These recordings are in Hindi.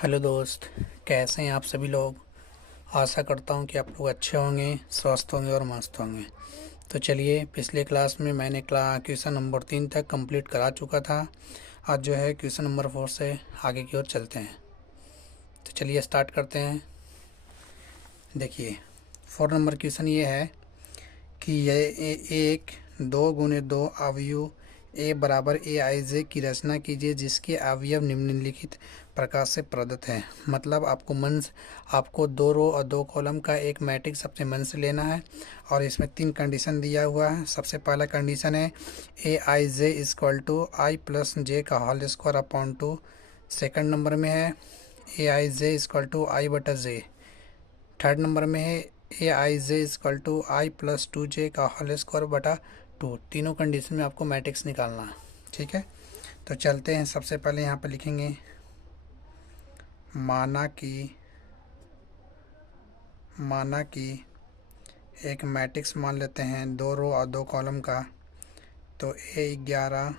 हेलो दोस्त। कैसे हैं आप सभी लोग। आशा करता हूं कि आप लोग अच्छे होंगे, स्वस्थ होंगे और मस्त होंगे। तो चलिए, पिछले क्लास में मैंने क्वेश्चन नंबर 3 तक कंप्लीट करा चुका था। आज जो है क्वेश्चन नंबर 4 से आगे की ओर चलते हैं। तो चलिए स्टार्ट करते हैं। देखिए, 4 नंबर क्वेश्चन ये है कि एक 2 × 2 अवयव ए बराबर ए आई जे की रचना कीजिए जिसके अवयव निम्नलिखित प्रकार से प्रदत्त हैं। मतलब आपको 2 रो और 2 कॉलम का एक मैट्रिक्स सबसे मन से लेना है और इसमें 3 कंडीशन दिया हुआ है। सबसे पहला कंडीशन है a i j is equal to i plus j का whole square upon 2। Second number में है a i j is equal to आई बटा जे। थर्ड नंबर में है a i j is equal to i plus 2 जे का होल स्क्वायर बटा 2। तीनों कंडीशन में आपको मैट्रिक्स निकालना है। ठीक है, तो चलते हैं। सबसे पहले यहाँ पर लिखेंगे माना कि एक मैट्रिक्स मान लेते हैं 2 रो और 2 कॉलम का। तो A11,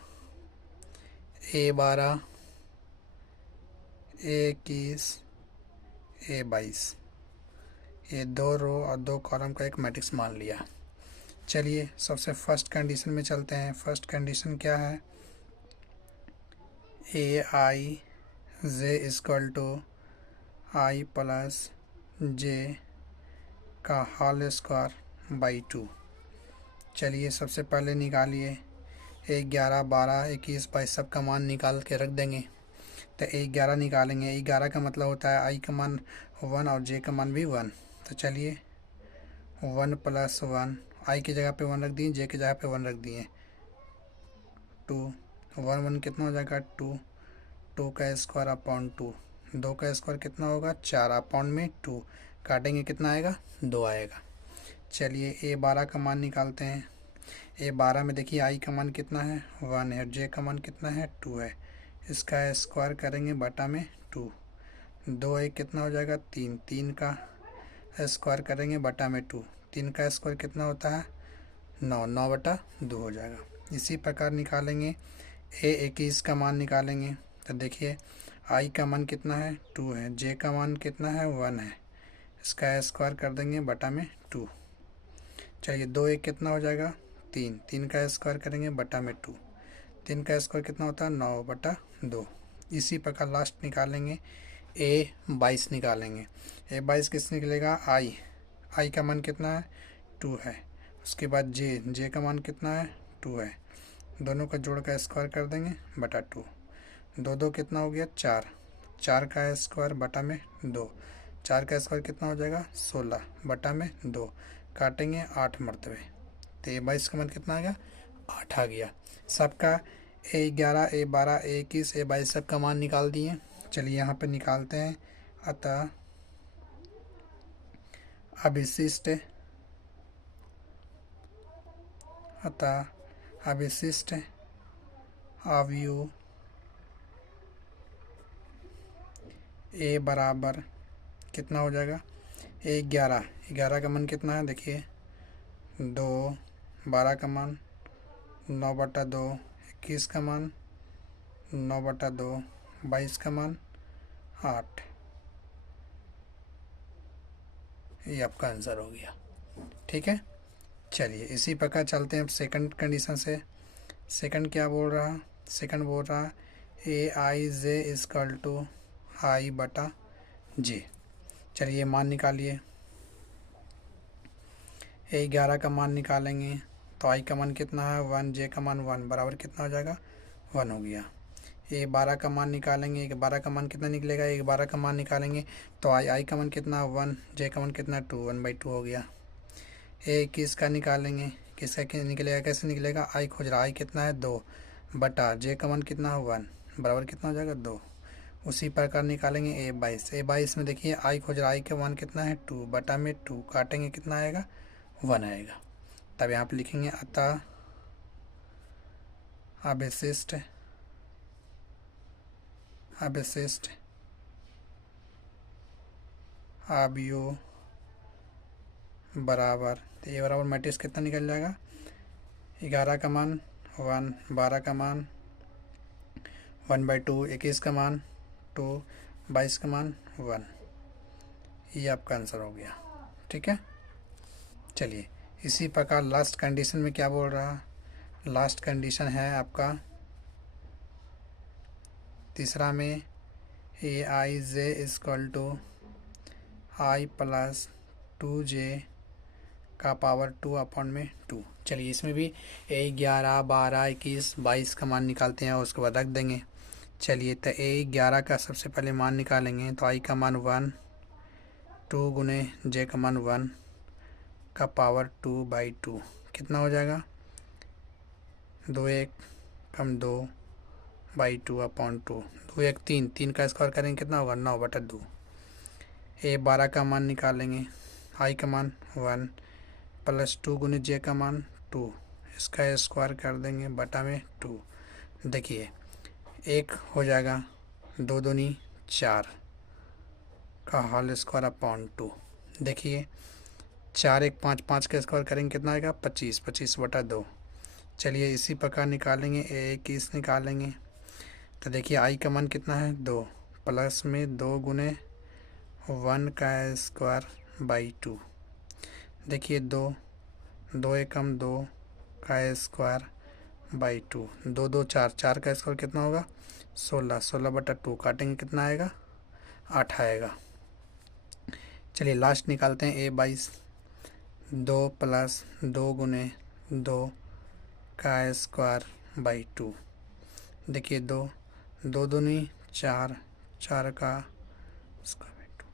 A12, A21, A22, ये 2 रो और 2 कॉलम का एक मैट्रिक्स मान लिया। चलिए सबसे फर्स्ट कंडीशन में चलते हैं। फर्स्ट कंडीशन क्या है? A i j is equal to i plus j का होल स्क्वायर बाई 2। चलिए सबसे पहले निकालिए 11, 12, 21, 22 सब का मान निकाल के रख देंगे। तो 11 निकालेंगे। 11 का मतलब होता है आई का मान 1 और जे का मान भी 1। तो चलिए 1 प्लस 1, आई की जगह पे 1 रख दिए, जे की जगह पे 1 रख दिए। 2, 1 1 कितना हो जाएगा 2। 2 का स्क्वायर अपॉन 2। 2 का स्क्वायर कितना होगा 4 अपॉन में 2। काटेंगे कितना आएगा 2 आएगा। चलिए A12 का मान निकालते हैं। A12 में देखिए आई का मान कितना है 1 है, जे का मान कितना है 2 है। इसका स्क्वायर करेंगे बटा में 2। 2 एक कितना हो जाएगा 3। 3 का स्क्वायर करेंगे बटा में 2। 3 का स्क्वायर कितना होता है 9। 9 बटा 2 हो जाएगा। इसी प्रकार निकालेंगे A21 का मान निकालेंगे। तो देखिए आई का मान कितना है 2 है, जे का मान कितना है 1 है। इसका स्क्वायर कर देंगे बटा में 2। चलिए 2 एक कितना हो जाएगा 3। 3 का स्क्वायर करेंगे बटा में 2। 3 का स्क्वायर कितना होता है 9 बटा 2। इसी प्रकार लास्ट निकालेंगे A22 निकालेंगे। A22 किस निकलेगा आई का मान कितना है 2 है। उसके बाद जे का मान कितना है 2 है। दोनों का जोड़ का स्क्वायर कर देंगे बटा 2। 2 2 कितना हो गया 4। 4 का स्क्वायर बटा में 2। 4 का स्क्वायर कितना हो जाएगा 16 बटा में 2। काटेंगे 8 मरतबे। तो A22 का मान कितना आ गया 8 आ गया। सबका A11, A12, A21, A22 सब का मान निकाल दिए। चलिए यहाँ पे निकालते हैं। अतः अविशिष्ट अवयव ए बराबर कितना हो जाएगा 11। 11 का मान कितना है देखिए 2। 12 का मान 9 बटा 2। 21 का मान 9 बटा 2। 22 का मान 8। ये आपका आंसर हो गया। ठीक है, चलिए इसी प्रकार चलते हैं अब सेकंड कंडीशन से। सेकंड क्या बोल रहा? सेकंड बोल रहा ए आई जे इजकल टू आई बटा जे। चलिए मान निकालिए। A11 का मान निकालेंगे तो आई का मान कितना है 1, जे का मान 1 बराबर कितना हो जाएगा 1 हो गया। A12 का मान निकालेंगे। 12 का मान कितना निकलेगा 12 का मान निकालेंगे तो आई का मान कितना 1, जे का मान कितना 2, 1/2 हो गया। A21 का निकालेंगे। किसका निकलेगा, कैसे निकलेगा? आई खोज रहा, आई कितना है 2 बटा जे का मान कितना है 1 बराबर कितना हो जाएगा 2। उसी प्रकार निकालेंगे A22 में देखिए आई खोज रहा, आई का मान कितना है 2 बटा में 2। काटेंगे कितना आएगा 1 आएगा। तब यहाँ पे लिखेंगे अतः अवशिष्ट अवयव बराबर। तो ये बराबर मैट्रिक्स कितना निकल जाएगा 11 का मान 1, 12 का मान 1/2, 21 का मान 2, 22 का मान 1। ये आपका आंसर हो गया। ठीक है, चलिए इसी प्रकार लास्ट कंडीशन में क्या बोल रहा है? लास्ट कंडीशन है आपका तीसरा में a i j equal to i plus 2j का पावर 2 अपॉन में 2। चलिए इसमें भी 11, 12, 21, 22 का मान निकालते हैं और उसके बाद रख देंगे। चलिए तो 11 का सबसे पहले मान निकालेंगे तो आई का मान 1, 2 गुने जे का मान 1 का पावर 2/2 कितना हो जाएगा? 2 1 कम 2/2 अपॉन 2, 2 1 3, 3 का स्क्वायर करेंगे कितना होगा? 9/2। 12 का मान निकालेंगे, आई का मान 1 प्लस 2 गुने जे का मान 2, इसका स्क्वायर कर देंगे बटा में 2। देखिए 1 हो जाएगा, 2 दूनी 4 का होल स्क्वायर अपॉन 2। देखिए 4 1 5, 5 का स्क्वायर करेंगे कितना आएगा? 25, 25/2। चलिए इसी प्रकार निकालेंगे, 21 निकालेंगे तो देखिए आई का मान कितना है? 2 प्लस में 2 गुने 1 का स्क्वायर बाई 2। देखिए 2 2 1 कम 2 का स्क्वायर बाई 2, 2 2 4, 4 का स्क्वायर कितना होगा? 16, 16/2 काटेंगे कितना आएगा? 8 आएगा। चलिए लास्ट निकालते हैं, 22 2 प्लस 2 गुने 2 का स्क्वायर बाई 2। देखिए 2 2 दूनी 4, 4 का स्क्वायर बाई 2,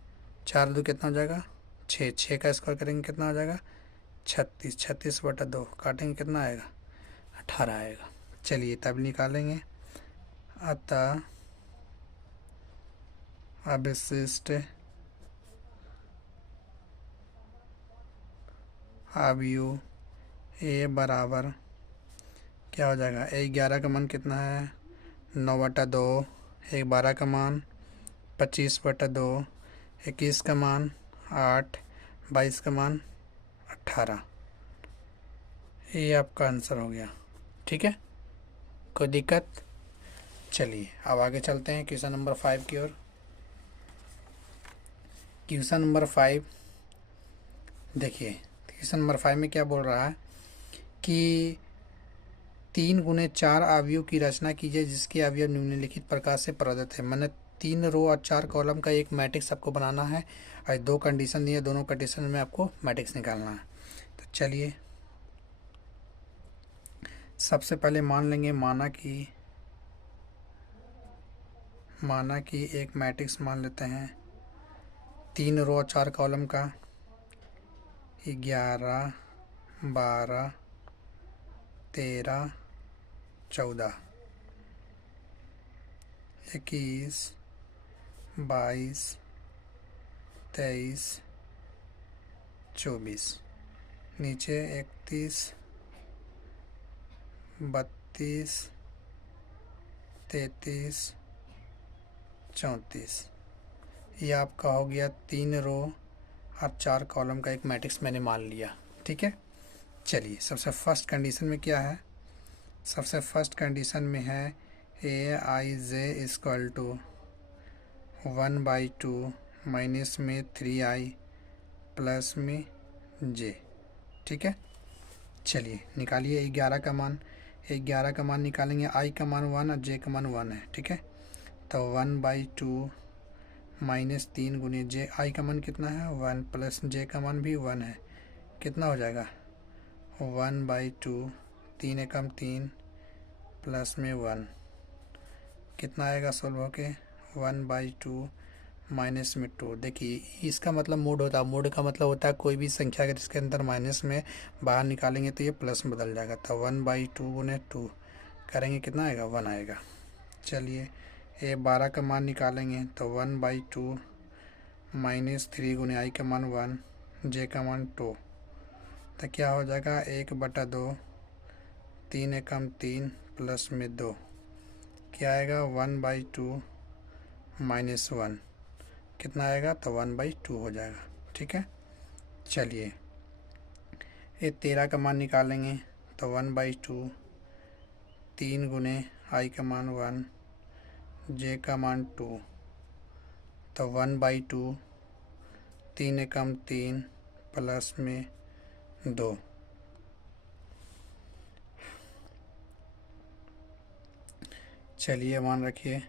4 2 कितना हो जाएगा? 6, 6 का स्क्वायर करेंगे कितना हो जाएगा? 36, 36/2 काटेंगे कितना आएगा? 18 आएगा। चलिए तब निकालेंगे, अतः अवशिष्ट अवयव ए बराबर क्या हो जाएगा? 11 का मान कितना है? 9/2, 12 का मान 25/2, 21 का मान 8, 22 का मान 18। ये आपका आंसर हो गया। ठीक है, कोई दिक्कत? चलिए अब आगे चलते हैं क्वेश्चन नंबर 5 की ओर। क्वेश्चन नंबर 5 देखिए, क्वेश्चन नंबर 5 में क्या बोल रहा है कि 3 गुने 4 अवयव की रचना कीजिए जिसके अवयव निम्नलिखित प्रकार से प्रदत्त है। मैंने 3 रो और 4 कॉलम का एक मैट्रिक्स आपको बनाना है और 2 कंडीशन दिए, दोनों कंडीशन में आपको मैट्रिक्स निकालना है। तो चलिए सबसे पहले मान लेंगे, माना कि एक मैट्रिक्स मान लेते हैं 3 रो और 4 कॉलम का 11, 12, 13, 14, 21, 22, 23, 24, नीचे 31, 32, 33, 34। ये आपका हो गया 3 रो और 4 कॉलम का एक मैट्रिक्स मैंने मान लिया। ठीक है, चलिए सबसे फर्स्ट कंडीशन में क्या है? सबसे फर्स्ट कंडीशन में है a i j equal to 1/2 minus में 3i प्लस में j। ठीक है, चलिए निकालिए 11 का मान। 11 का मान निकालेंगे, i का मान 1 और j का मान 1 है। ठीक है, तो 1/2 माइनस 3 गुने j, i का मान कितना है? 1 प्लस j का मान भी 1 है, कितना हो जाएगा? 1/2, 3 एकम 3 प्लस में 1 कितना आएगा सोल्व होके? 1/2 माइनस में 2। देखिए इसका मतलब मोड होता है, मोड का मतलब होता है कोई भी संख्या अगर इसके अंदर माइनस में बाहर निकालेंगे तो ये प्लस में बदल जाएगा। तो 1/2 गुने 2 करेंगे कितना आएगा? 1 आएगा। चलिए ये 12 का मान निकालेंगे तो 1/2 माइनस 3 गुने आई का मान 1, जे का मान 2, तो क्या हो जाएगा? 1/2, 3 एकम 3 प्लस में 2 क्या आएगा? 1/2 माइनस 1 कितना आएगा? तो 1/2 हो जाएगा। ठीक है, चलिए ये 13 का मान निकालेंगे तो 1/2, 3 गुने आई का मान 1, जे का मान 2, तो 1/2, 3 एकम 3 प्लस में 2। चलिए मान रखिए,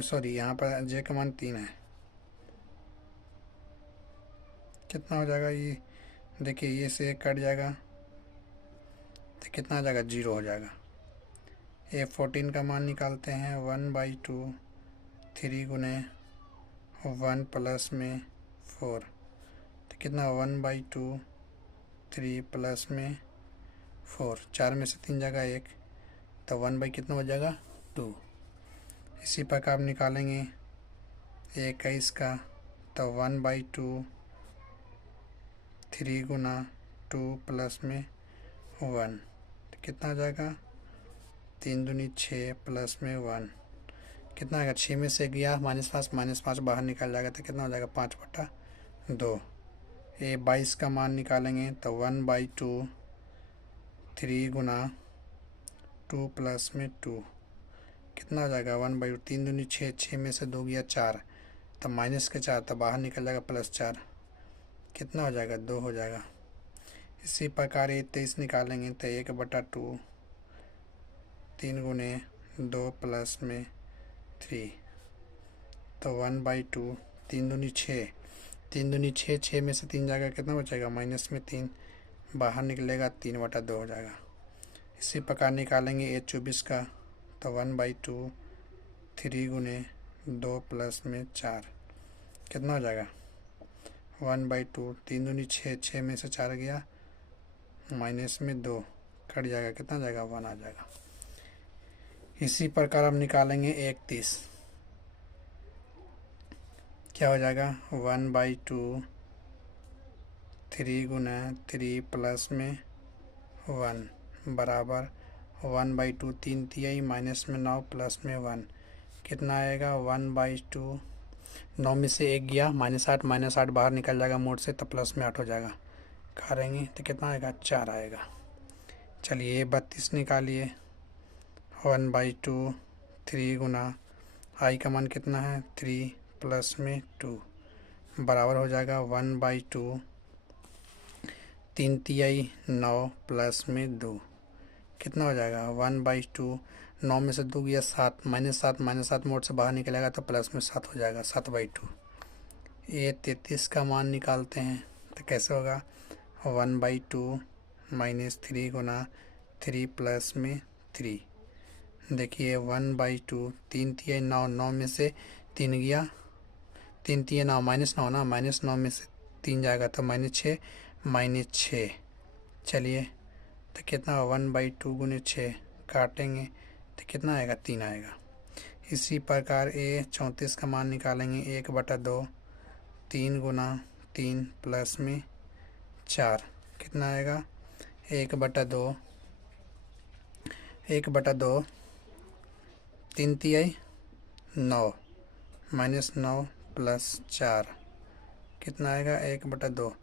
सॉरी यहाँ पर जे का मान 3 है। कितना हो जाएगा ये, देखिए ये से कट जाएगा तो कितना आ जाएगा, 0 हो जाएगा। ये 14 का मान निकालते हैं, 1/2 3 गुने 1 प्लस में 4 तो कितना, 1/2 3 प्लस में 4, 4 में से 3 जाएगा 1 तो 1 कितना हो जाएगा, 2। इसी प्रकार आप निकालेंगे 21 का, तो 1/2 3 गुना 2 प्लस में 1 तो कितना हो जाएगा, 3 दूनी 6 प्लस में 1 कितना आएगा, 6 में से गया -5 बाहर निकल जाएगा तो कितना हो जाएगा, 5/2। ये 22 का मान निकालेंगे तो 1/2 3 गुना 2 प्लस में 2 कितना हो जाएगा, 1/2 3 दूनी 6, 6 में से 2 गया 4 तो -4 तो बाहर निकल जाएगा +4 कितना हो जाएगा, 2 हो जाएगा। इसी प्रकार ये 23 निकालेंगे तो 1/2 3 गुने 2 प्लस में 3 तो 1/2 3 दूनी 6, 3 दूनी 6, 6 में से 3 जाएगा कितना बचेगा, -3 बाहर निकलेगा 3/2 हो जाएगा। इसी प्रकार निकालेंगे ये 24 का, तो 1/2 3 गुने 2 प्लस में 4 कितना हो जाएगा, 1/2 3 दूनी 6, 6 में से 4 गया -2 कट जाएगा कितना जाएगा, 1 आ जाएगा। इसी प्रकार हम निकालेंगे 31, क्या हो जाएगा, 1/2 3 गुना 3 प्लस में 1 बराबर 1/2 3 तिहाई -9 प्लस में 1 कितना आएगा, 1/2 9 में से 1 गया -8 बाहर निकल जाएगा मोड से तो प्लस में 8 हो जाएगा, करेंगे तो कितना आएगा, 4 आएगा। चलिए 32 निकालिए, 1/2 3 गुना आई का मान कितना है, 3 प्लस में 2 बराबर हो जाएगा 1/2 3 तिहाई 9 प्लस में 2 कितना हो जाएगा, 1/2 9 में से 2 गया 7 -7 मोड से बाहर निकलेगा तो प्लस में 7 हो जाएगा, 7/2। ये 33 का मान निकालते हैं तो कैसे होगा, 1/2 -3 गुना 3 प्लस में 3 देखिए 1/2 3 तिहाई 9, 9 में से 3 गया 3 तिहाई 9 -9 ना, -9 में से 3 जाएगा तो -6 चलिए तो कितना, 1/2 गुने 6 काटेंगे तो कितना आएगा, 3 आएगा। इसी प्रकार ये 34 का मान निकालेंगे, 1/2 3 गुना 3 प्लस में 4 कितना आएगा, 1/2 3 तिहाई 9 -9 प्लस 4 कितना आएगा, 1/2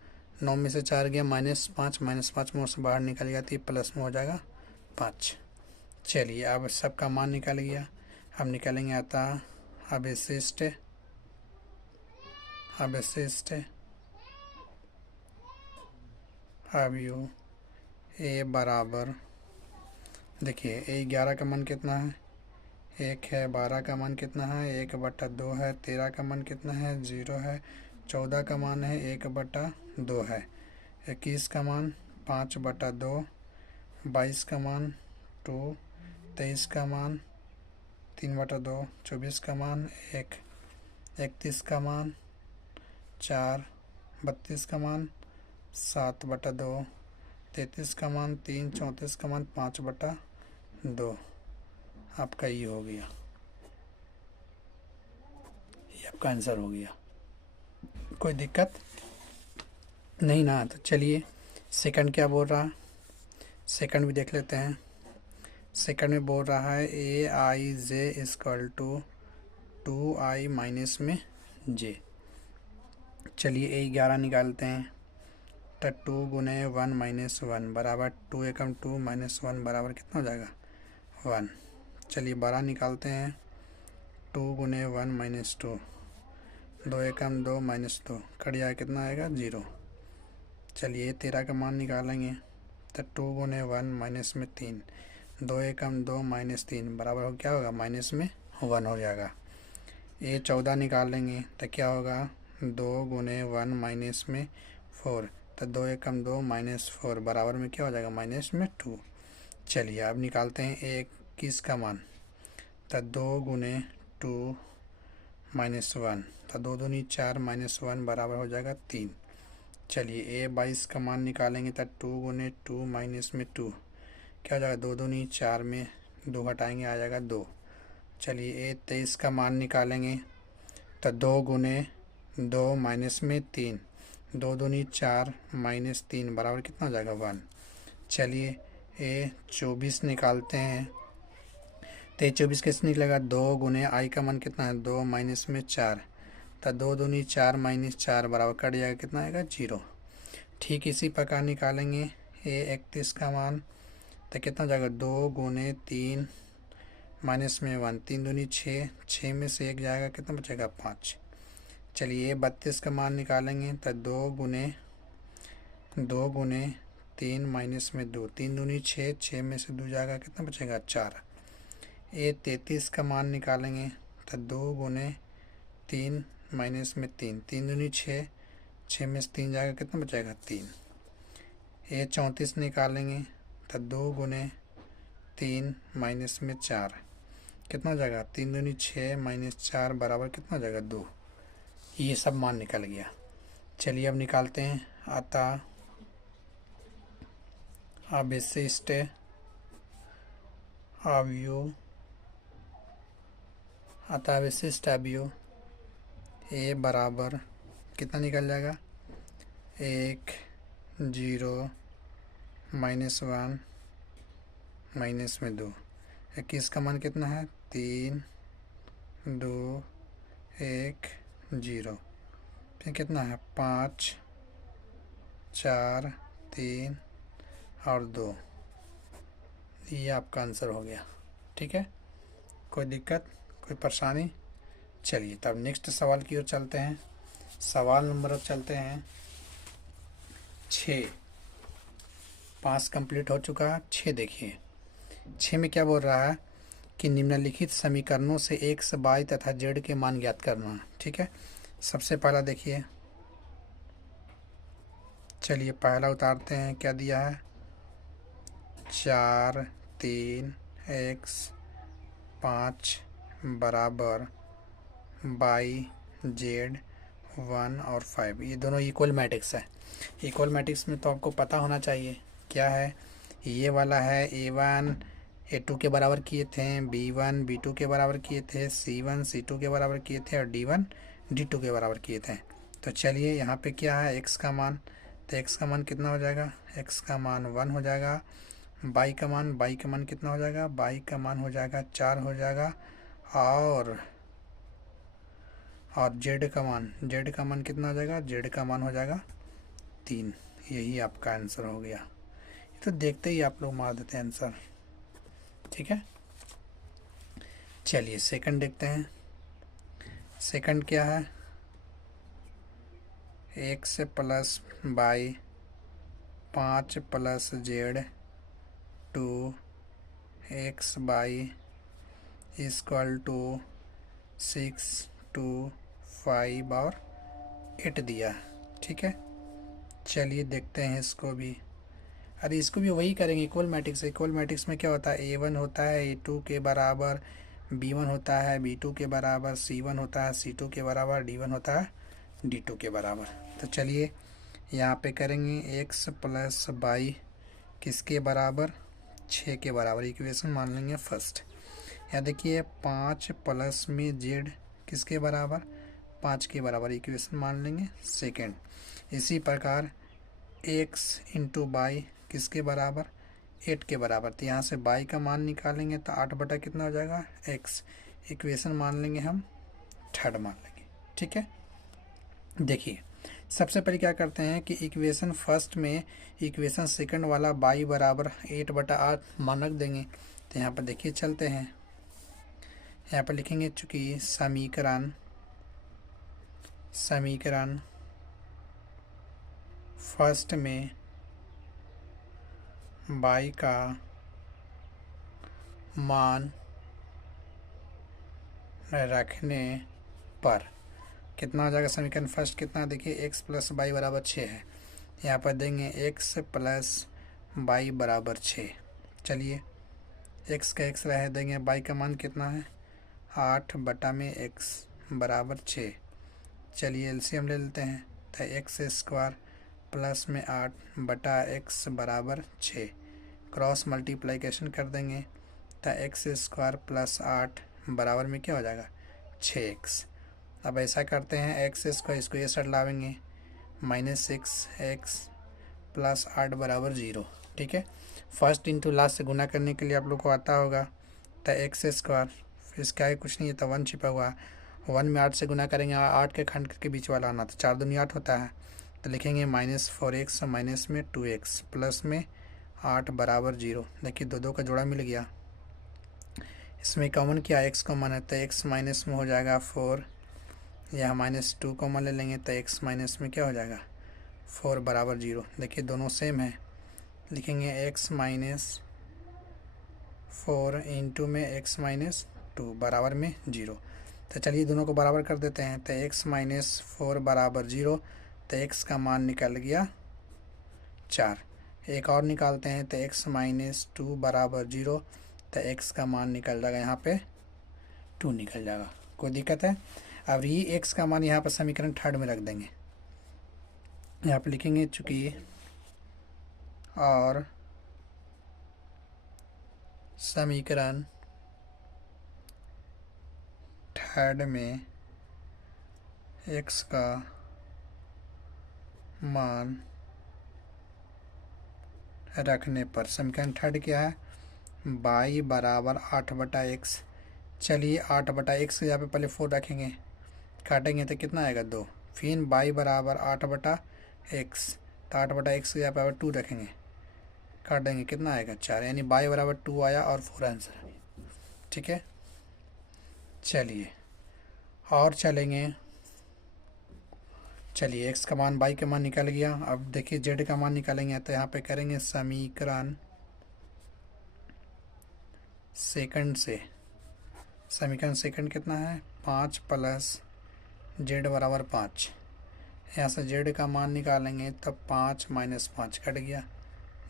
9 में से 4 गया -5 में से बाहर निकल गया तो प्लस में हो जाएगा 5। चलिए अब सबका मान निकल गया, अब निकालेंगे अतः अवशिष्ट अवयव ए बराबर, देखिए ए 11 का मान कितना है, 1 है, 12 का मान कितना है, 1/2 है, 13 का मान कितना है, 0 है, 14 का मान है 1/2 है, 21 का मान 5/2, 22 का मान 2, 23 का मान 3/2, 24 का मान 1, 31 का मान 4, 32 का मान 7/2, 33 का मान 3, 34 का मान 5/2 आपका ये हो गया, ये आपका आंसर हो गया। कोई दिक्कत नहीं ना, तो चलिए सेकंड क्या बोल रहा है, सेकंड भी देख लेते हैं। सेकंड में बोल रहा है aij equal to 2i minus में j। चलिए a 11 निकालते हैं तो 2 गुने 1 माइनस 1 बराबर 2 एकम 2 माइनस 1 बराबर कितना हो जाएगा, 1। चलिए 12 निकालते हैं, 2 गुने 1 माइनस 2, 2 एकम 2 माइनस 2, कट जाएगा कितना आएगा 0। चलिए 13 का मान निकालेंगे तो 2 गुने 1 माइनस में 3, 2 एकम 2 माइनस 3 बराबर हो क्या होगा माइनस में 1 हो जाएगा। ये 14 निकालेंगे तो क्या होगा 2 गुने 1 माइनस में 4, तो 2 एकम 2 माइनस 4 बराबर में क्या हो जाएगा माइनस में 2। चलिए अब निकालते हैं 21 का मान, तो 2 गुने 2 माइनस 1, तो 2 दूनी 4 माइनस 1 बराबर हो जाएगा 3। चलिए 22 का मान निकालेंगे तो 2 गुने 2 माइनस में 2 क्या हो जाएगा 2 दूनी 4 में 2 घटाएंगे आ जाएगा 2। चलिए 23 का मान निकालेंगे तो 2 गुने 2 माइनस में 3, 2 दूनी 4 माइनस 3 बराबर कितना हो जाएगा 1। चलिए 24 निकालते हैं तो 24 कैसे निकलेगा 2 गुने आई का मान कितना है 2 माइनस में 4, तो 2 दूनी 4 माइनस 4 बराबर कट जाएगा कितना आएगा 0। ठीक इसी प्रकार निकालेंगे 31 का मान तो कितना हो जाएगा 2 गुने 3 माइनस में 1, 3 दूनी 6, 6 में से 1 जाएगा कितना बचेगा 5। चलिए 32 का मान निकालेंगे तो 2 गुने 3 माइनस में 2, 3 दूनी 6, 6 में से 2 जाएगा कितना बचेगा 4। 33 का मान निकालेंगे तो 2 गुने 3 माइनस में 3, 3 दूनी 6, 6 में से 3 जाएगा कितना बचेगा 3। 34 निकालेंगे तो 2 गुने 3 माइनस में 4 कितना हो जाएगा 3 दूनी 6 माइनस 4 बराबर कितना हो जाएगा 2। ये सब मान निकल गया। चलिए अब निकालते हैं अतः अवशिष्ट अवयव ए बराबर कितना निकल जाएगा 1 0 माइनस 1 माइनस में 2। 21 का मान कितना है 3 2 1 0, फिर कितना है 5 4 3 और 2। ये आपका आंसर हो गया। ठीक है, कोई दिक्कत कोई परेशानी। चलिए तब नेक्स्ट सवाल की ओर चलते हैं। सवाल नंबर अब चलते हैं 6। 5 कंप्लीट हो चुका है। 6 देखिए 6 में क्या बोल रहा है कि निम्नलिखित समीकरणों से x, y तथा z के मान ज्ञात करना। ठीक है, सबसे पहला देखिए, चलिए पहला उतारते हैं। क्या दिया है 4 3 x 5 बराबर y z 1 और 5। ये दोनों इक्वल मैट्रिक्स है। इक्वल मैट्रिक्स में तो आपको पता होना चाहिए क्या है। ये वाला है A1 A2 के बराबर किए थे, B1 B2 के बराबर किए थे, C1 C2 के बराबर किए थे और D1 D2 के बराबर किए थे। तो चलिए यहाँ पे क्या है x का मान, तो x का मान कितना हो जाएगा, x का मान 1 हो जाएगा। y का मान कितना हो जाएगा, y का मान हो जाएगा 4 हो जाएगा। और z का मान कितना हो जाएगा, z का मान हो जाएगा 3। यही आपका आंसर हो गया। ये तो देखते ही आप लोग मार देते हैं आंसर। ठीक है, चलिए सेकंड देखते हैं। सेकंड क्या है, x plus y 5 plus z 2 x y equal to 6 2 5 और 8 दिया। ठीक है, चलिए देखते हैं इसको भी। अरे इसको भी वही करेंगे इक्वल मैट्रिक्स। इक्वल मैट्रिक्स में क्या होता है, A1 होता है A2 के बराबर, B1 होता है B2 के बराबर, C1 होता है C2 के बराबर, D1 होता है D2 के बराबर। तो चलिए यहाँ पे करेंगे x प्लस y किसके बराबर, 6 के बराबर। इक्वेशन मान लेंगे फर्स्ट। यहाँ देखिए 5 प्लस में z किसके बराबर, 5 के बराबर। इक्वेशन मान लेंगे सेकेंड। इसी प्रकार x इंटू y किसके बराबर, 8 के बराबर। तो यहाँ से y का मान निकालेंगे तो 8 बटा कितना हो जाएगा x। इक्वेशन मान लेंगे हम थर्ड मान लेंगे। ठीक है, देखिए सबसे पहले क्या करते हैं कि इक्वेशन फर्स्ट में इक्वेशन सेकंड वाला y बराबर 8 बटा 8 मान रख देंगे। तो यहाँ पर देखिए चलते हैं, यहाँ पर लिखेंगे चूँकि समीकरण फर्स्ट में y का मान रखने पर कितना हो जाएगा। समीकरण फर्स्ट कितना, देखिए x प्लस वाई बराबर 6 है। यहाँ पर देंगे x प्लस वाई बराबर 6। चलिए x का x रह देंगे, y का मान कितना है 8/x बराबर 6। चलिए एलसीएम ले लेते हैं, तो एक्स स्क्वायर प्लस में 8/x बराबर 6, क्रॉस मल्टीप्लिकेशन कर देंगे तो एक्स स्क्वायर प्लस 8 बराबर में क्या हो जाएगा 6x। अब ऐसा करते हैं एक्स स्क्वायर इसको ये साइड लावेंगे, -6x प्लस 8 बराबर 0। ठीक है, फर्स्ट इंटू लास्ट से गुना करने के लिए आप लोग को आता होगा, तो एक्स स्क्वायर फिर इसका है कुछ नहीं है तो 1 छिपा हुआ, 1 में 8 से गुना करेंगे, 8 के खंड के बीच वाला आना, तो 4 दूनी 8 होता है, तो लिखेंगे -4x माइनस में 2x प्लस में 8 बराबर 0। देखिए दो का जोड़ा मिल गया, इसमें कॉमन किया x कॉमन है तो x माइनस में हो जाएगा 4, या -2 कॉमन ले लेंगे तो x माइनस में क्या हो जाएगा 4 बराबर 0। देखिए दोनों सेम है, लिखेंगे x माइनस 4 इंटू में x माइनस 2 बराबर में 0। तो चलिए दोनों को बराबर कर देते हैं, तो x माइनस 4 बराबर 0, तो x का मान निकल गया 4। एक और निकालते हैं तो x माइनस 2 बराबर 0, तो x का मान निकल जाएगा यहाँ पे 2 निकल जाएगा। कोई दिक्कत है। अब ये x का मान यहाँ पर समीकरण थर्ड में रख देंगे, यहाँ पे लिखेंगे चूँकि और समीकरण थर्ड में x का मान रखने पर, समीकरण थर्ड क्या है y बराबर 8/x। चलिए 8/x यहाँ पे पहले 4 रखेंगे, काटेंगे तो कितना आएगा 2, फिर y बराबर 8/x, तो 8/x यहाँ पे 2 रखेंगे, काट देंगे कितना आएगा 4, यानी y बराबर 2 आया और 4 आंसर। ठीक है, चलिए और चलेंगे। चलिए x का मान y का मान निकल गया। अब देखिए z का मान निकालेंगे, तो यहाँ पे करेंगे समीकरण सेकंड कितना है 5 प्लस z बराबर 5। यहाँ से z का मान निकालेंगे तब 5 माइनस 5 कट गया,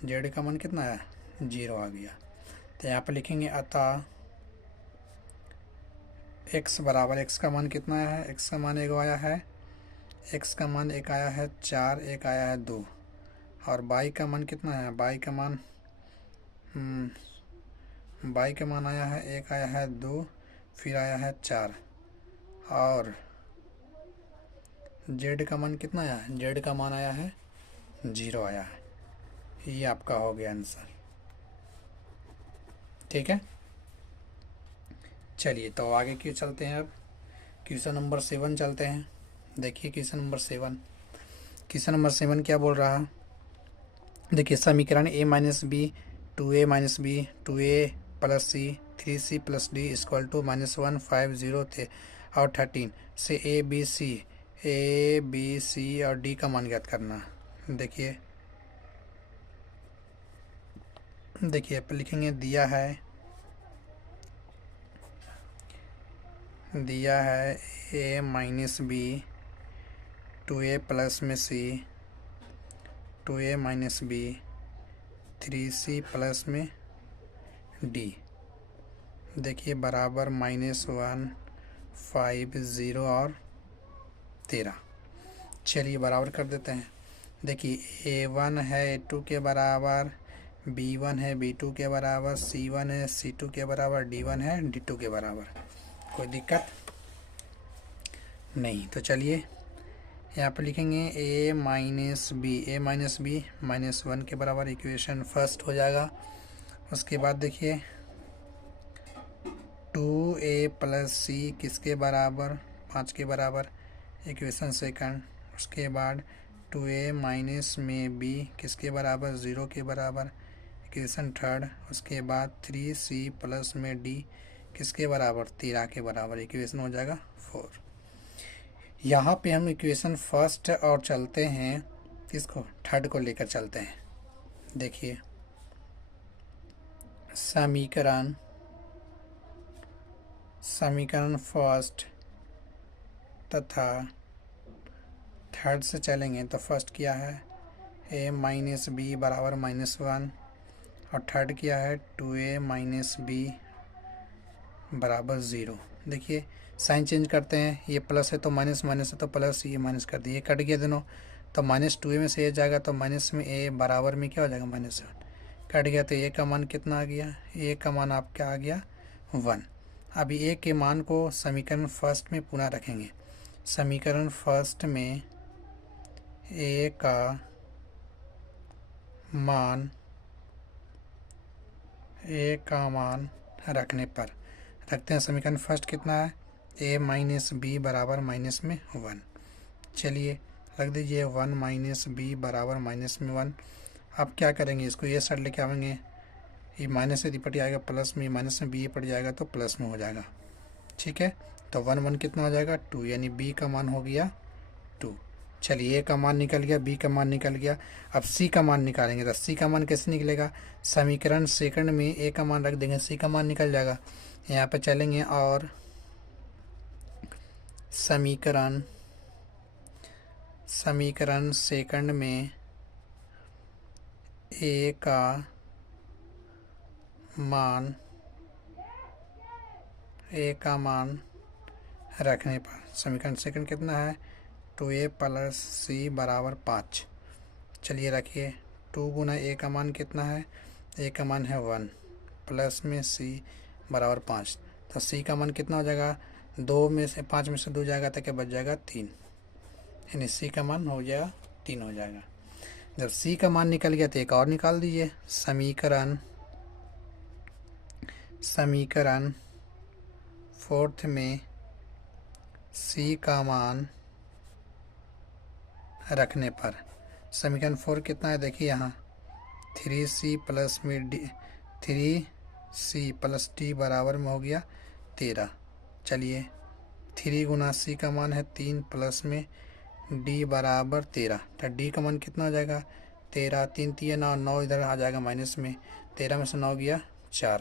z का मान कितना है 0 आ गया। तो यहाँ पर लिखेंगे अतः x बराबर, x का मान कितना है, x का मान 1 आया है, x का मान 1 आया है 4, 1 आया है 2, और y का मान कितना है, y का मान आया है 1 आया है 2, फिर आया है 4, और z का मान कितना आया है, z का मान आया है 0 आया है। ये आपका हो गया आंसर। ठीक है, चलिए तो आगे क्यों चलते हैं, अब क्वेश्चन नंबर 7 चलते हैं। देखिए क्वेश्चन नंबर 7 क्या बोल रहा है, देखिए समीकरण a minus b 2a minus b 2a plus c 3c plus d equal to -1 5 0 थे और 13 से ए बी सी और डी का मान ज्ञात करना। देखिए लिखेंगे दिया है a minus b 2a plus में c 2a minus b 3c plus में डी। देखिए बराबर -1 5 0 और 13। चलिए बराबर कर देते हैं। देखिए a1 है a2 के बराबर, b1 है b2 के बराबर, c1 है c2 के बराबर, d1 है d2 के बराबर। कोई दिक्कत नहीं। तो चलिए यहाँ पर लिखेंगे a माइनस बी -1 के बराबर, इक्वेशन फर्स्ट हो जाएगा। उसके बाद देखिए 2a प्लस सी किसके बराबर 5 के बराबर, इक्वेशन सेकंड। उसके बाद 2a माइनस में b किसके बराबर 0 के बराबर, इक्वेशन थर्ड। उसके बाद 3c प्लस में d किसके बराबर, 13 के बराबर। इक्वेशन हो जाएगा 4। यहाँ पे हम इक्वेशन फर्स्ट और चलते हैं किसको, थर्ड को लेकर चलते हैं। देखिए समीकरण फर्स्ट तथा थर्ड से चलेंगे तो फर्स्ट क्या है, a माइनस बी बराबर -1, और थर्ड क्या है 2a माइनस बी बराबर 0। देखिए साइन चेंज करते हैं, ये प्लस है तो माइनस, माइनस है तो प्लस, ये माइनस कर दिए, कट गया दोनों, तो -2a में से ये जाएगा तो माइनस में a बराबर में क्या हो जाएगा -1, कट गया तो a का मान कितना आ गया, a का मान आपका आ गया 1। अभी a के मान को समीकरण फर्स्ट में पुनः रखेंगे। समीकरण फर्स्ट में a का मान रखने पर, रखते हैं समीकरण फर्स्ट कितना है, a माइनस बी बराबर माइनस में 1। चलिए रख दीजिए 1 माइनस बी बराबर -1। अब क्या करेंगे, इसको ये साइड लेके आएंगे, ये माइनस से पट जाएगा प्लस में, माइनस में बी पड़ जाएगा तो प्लस में हो जाएगा। ठीक है, तो 1 1 कितना हो जाएगा 2, यानी बी का मान हो गया 2। चलिए ए का मान निकल गया, बी का मान निकल गया। अब सी का मान निकालेंगे, तो सी का मान कैसे निकलेगा, समीकरण सेकंड में ए का मान रख देंगे, सी का मान निकल जाएगा। यहाँ पे चलेंगे और समीकरण सेकंड में ए का मान रखने पर, समीकरण सेकंड कितना है 2a प्लस सी बराबर 5। चलिए रखिए 2 गुना ए का मान कितना है, ए का मान है 1, प्लस में सी बराबर 5, तो सी का मान कितना हो जाएगा, 2 में से 5 में से 2 जाएगा तो क्या बच जाएगा 3, यानी सी का मान हो जाएगा 3 हो जाएगा। जब सी का मान निकल गया तो एक और निकाल दीजिए, समीकरण फोर्थ में सी का मान रखने पर, समीकरण 4 कितना है देखिए यहाँ 3c प्लस में डी, 3c प्लस डी बराबर में हो गया 13। चलिए 3 गुना सी का मान है 3 प्लस में डी बराबर 13, तो डी का मान कितना हो जाएगा 13, 3 3 9, 9 इधर आ जाएगा माइनस में, 13 में से 9 गया 4,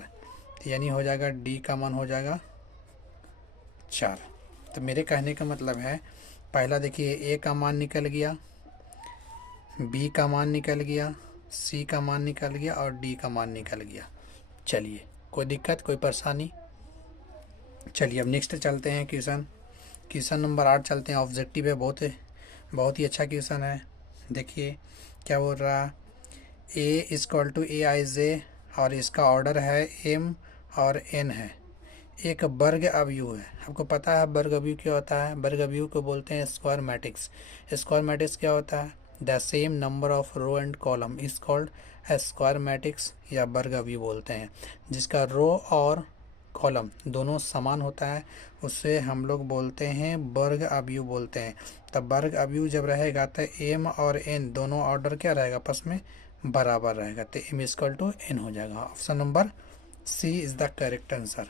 तो यानी हो जाएगा डी का मान हो जाएगा 4। तो मेरे कहने का मतलब है, पहला देखिए ए का मान निकल गया, बी का मान निकल गया, सी का मान निकल गया और डी का मान निकल गया। चलिए कोई दिक्कत, कोई परेशानी। चलिए अब नेक्स्ट चलते हैं, क्वेश्चन नंबर 8 चलते हैं। ऑब्जेक्टिव है, बहुत ही अच्छा क्वेश्चन है। देखिए क्या बोल रहा है, ए इक्वल टू ए आई जे, और इसका ऑर्डर है m और n है, एक वर्ग अवयव है। आपको पता है वर्ग अवयव क्या होता है, वर्ग अवयव को बोलते हैं स्क्वायर मैट्रिक्स। स्क्वायर मैट्रिक्स क्या होता है, the same number of row and column is called square matrix, या वर्ग अवयव बोलते हैं। जिसका रो और कॉलम दोनों समान होता है उससे हम लोग बोलते हैं वर्ग अवयव बोलते हैं। तब वर्ग अवयव जब रहेगा तो m और n दोनों ऑर्डर क्या रहेगा, आपस में बराबर रहेगा, तो m इक्वल टू n हो जाएगा। Option number c is the correct answer.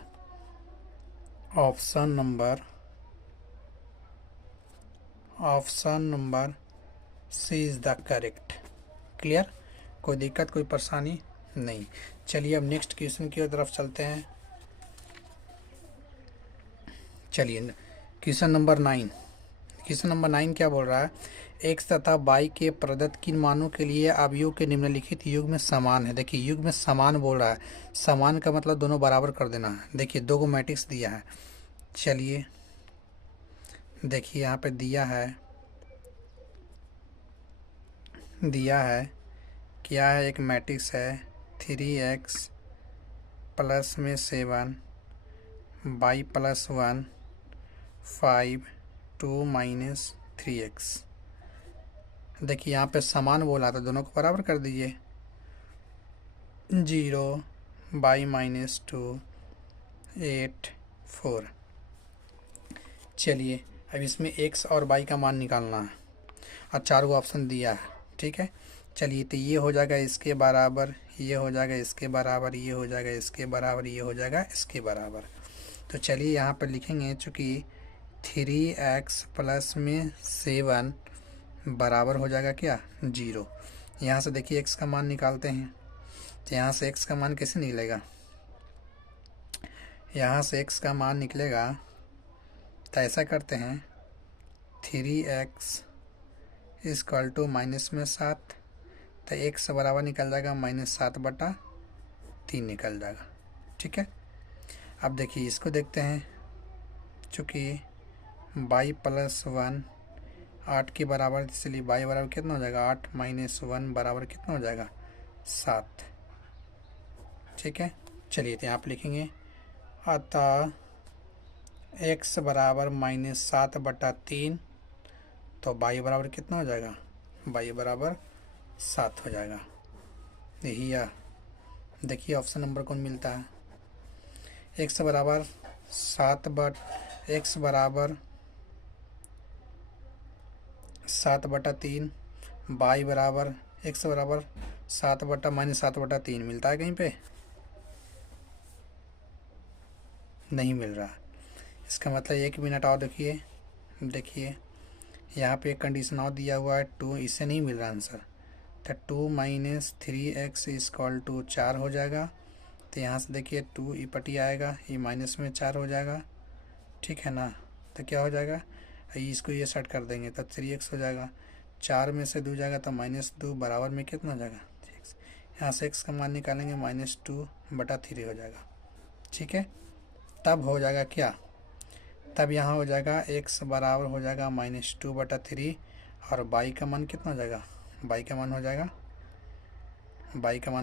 Option number c is the correct. Clear, कोई दिक्कत, कोई परेशानी नहीं। चलिए अब नेक्स्ट क्वेश्चन की तरफ चलते हैं। चलिए क्वेश्चन नंबर 9 क्या बोल रहा है, एक्स तथा वाई के प्रदत्त किन मानों के लिए अवयव के निम्नलिखित युग में समान है। देखिए युग में समान बोल रहा है, समान का मतलब दोनों बराबर कर देना है। देखिए 2 को मैट्रिक्स दिया है। चलिए देखिए यहाँ पे दिया है क्या है, एक मैट्रिक्स है 3x प्लस में 7 y प्लस 1 5 2 माइनस 3x। देखिए यहाँ पे समान बोला तो दोनों को बराबर कर दीजिए, 0 y माइनस 2 8 4। चलिए अब इसमें x और y का मान निकालना है और 4 को ऑप्शन दिया है। ठीक है, चलिए तो ये हो जाएगा इसके बराबर, ये हो जाएगा इसके बराबर, ये हो जाएगा इसके बराबर, ये हो जाएगा इसके बराबर। तो चलिए यहाँ पर लिखेंगे, चूँकि 3x प्लस में 7 बराबर हो जाएगा क्या 0। यहाँ से देखिए x का मान निकालते हैं, तो यहाँ से x का मान कैसे निकलेगा, यहाँ से x का मान निकलेगा, तो ऐसा करते हैं 3x इक्वल टू माइनस में 7, तो x बराबर निकल जाएगा -7/3 निकल जाएगा। ठीक है, अब देखिए इसको देखते हैं, चूँकि y प्लस 1 8 के बराबर, इसलिए y बराबर कितना हो जाएगा 8 माइनस 1 बराबर कितना हो जाएगा 7। ठीक है, चलिए तो यहाँ पर लिखेंगे, अतः x बराबर -7/3, तो y बराबर कितना हो जाएगा, y बराबर 7 हो जाएगा। यही या देखिए ऑप्शन नंबर कौन मिलता है, x बराबर 7/3, y बराबर x बराबर 7/-7/3 मिलता है कहीं पे, नहीं मिल रहा। इसका मतलब 1 मिनट और देखिए यहाँ पे एक कंडीशन और दिया हुआ है 2, इससे नहीं मिल रहा आंसर। तो 2 माइनस 3x इक्वल टू 4 हो जाएगा। तो यहाँ से देखिए 2 ई पटी आएगा, ये माइनस में 4 हो जाएगा। ठीक है ना, तो क्या हो जाएगा, इसको ये सेट कर देंगे तो 3x हो जाएगा। 4 में से 2 जाएगा तो -2 बराबर में कितना हो जाएगा 3x। यहाँ से x का मान निकालेंगे -2/3 हो जाएगा। ठीक है, तब हो जाएगा क्या, तब यहाँ हो जाएगा x बराबर हो जाएगा -2/3 और y का मान कितना हो जाएगा, y का मान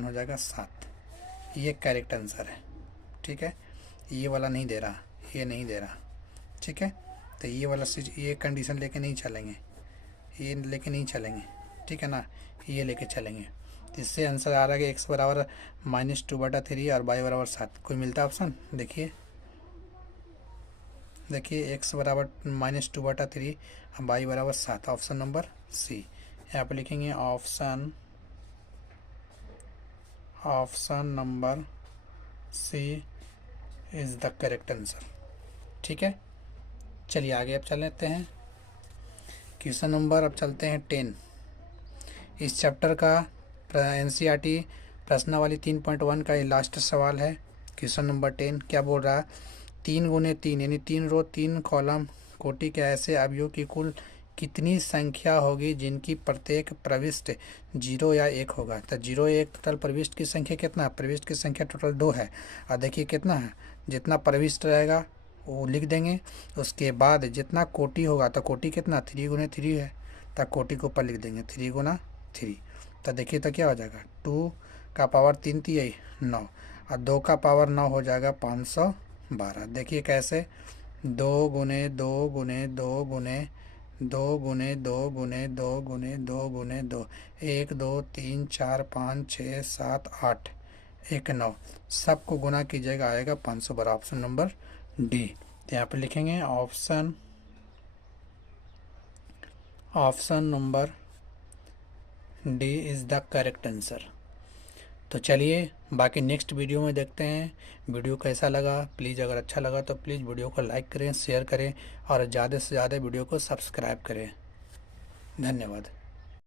हो जाएगा 7। ये करेक्ट आंसर है। ठीक है, ये वाला नहीं दे रहा, ये नहीं दे रहा। ठीक है, तो ये वाला ये कंडीशन लेके नहीं चलेंगे, ये लेके नहीं चलेंगे। ठीक है ना, ये लेके चलेंगे। इससे आंसर आ रहा है कि x बराबर -2/3 और y बराबर 7। कोई मिलता है ऑप्शन, देखिए x बराबर -2/3 और y बराबर 7, ऑप्शन नंबर सी। यहाँ पे लिखेंगे option number c is the correct answer. ठीक है, चलिए आगे अब चल लेते हैं। क्वेश्चन नंबर अब चलते हैं 10। इस चैप्टर का NCERT प्रश्नावली 3.1 का ये लास्ट सवाल है। क्वेश्चन नंबर 10 क्या बोल रहा है, 3 × 3 यानी 3 रो 3 कॉलम कोटि के ऐसे अवयव की कुल कितनी संख्या होगी जिनकी प्रत्येक प्रविष्टि 0 या 1 होगा। तो 0 1 टोटल प्रविष्ट की संख्या कितना है, प्रविष्ट की संख्या टोटल 2 है। और देखिए कितना है, जितना प्रविष्ट रहेगा वो लिख देंगे, उसके बाद जितना कोटि होगा तो कोटि कितना 3 × 3 है, तो कोटि के ऊपर लिख देंगे 3 × 3। तो देखिए तो क्या हो जाएगा, 2 का पावर 3 3 9 और 2 का पावर 9 हो जाएगा 512। देखिए कैसे, 2 × 2 × 2 × 2 × 2 × 2 × 2 × 2 1 2 3 4 5 6 7 8 1 9 सबको गुना कीजिएगा, आएगा 512, ऑप्शन नंबर डी। तो यहाँ पे लिखेंगे option number D is the correct answer. तो चलिए बाकी नेक्स्ट वीडियो में देखते हैं। वीडियो कैसा लगा, प्लीज़ अगर अच्छा लगा तो प्लीज़ वीडियो को लाइक करें, शेयर करें और ज़्यादा से ज़्यादा वीडियो को सब्सक्राइब करें। धन्यवाद।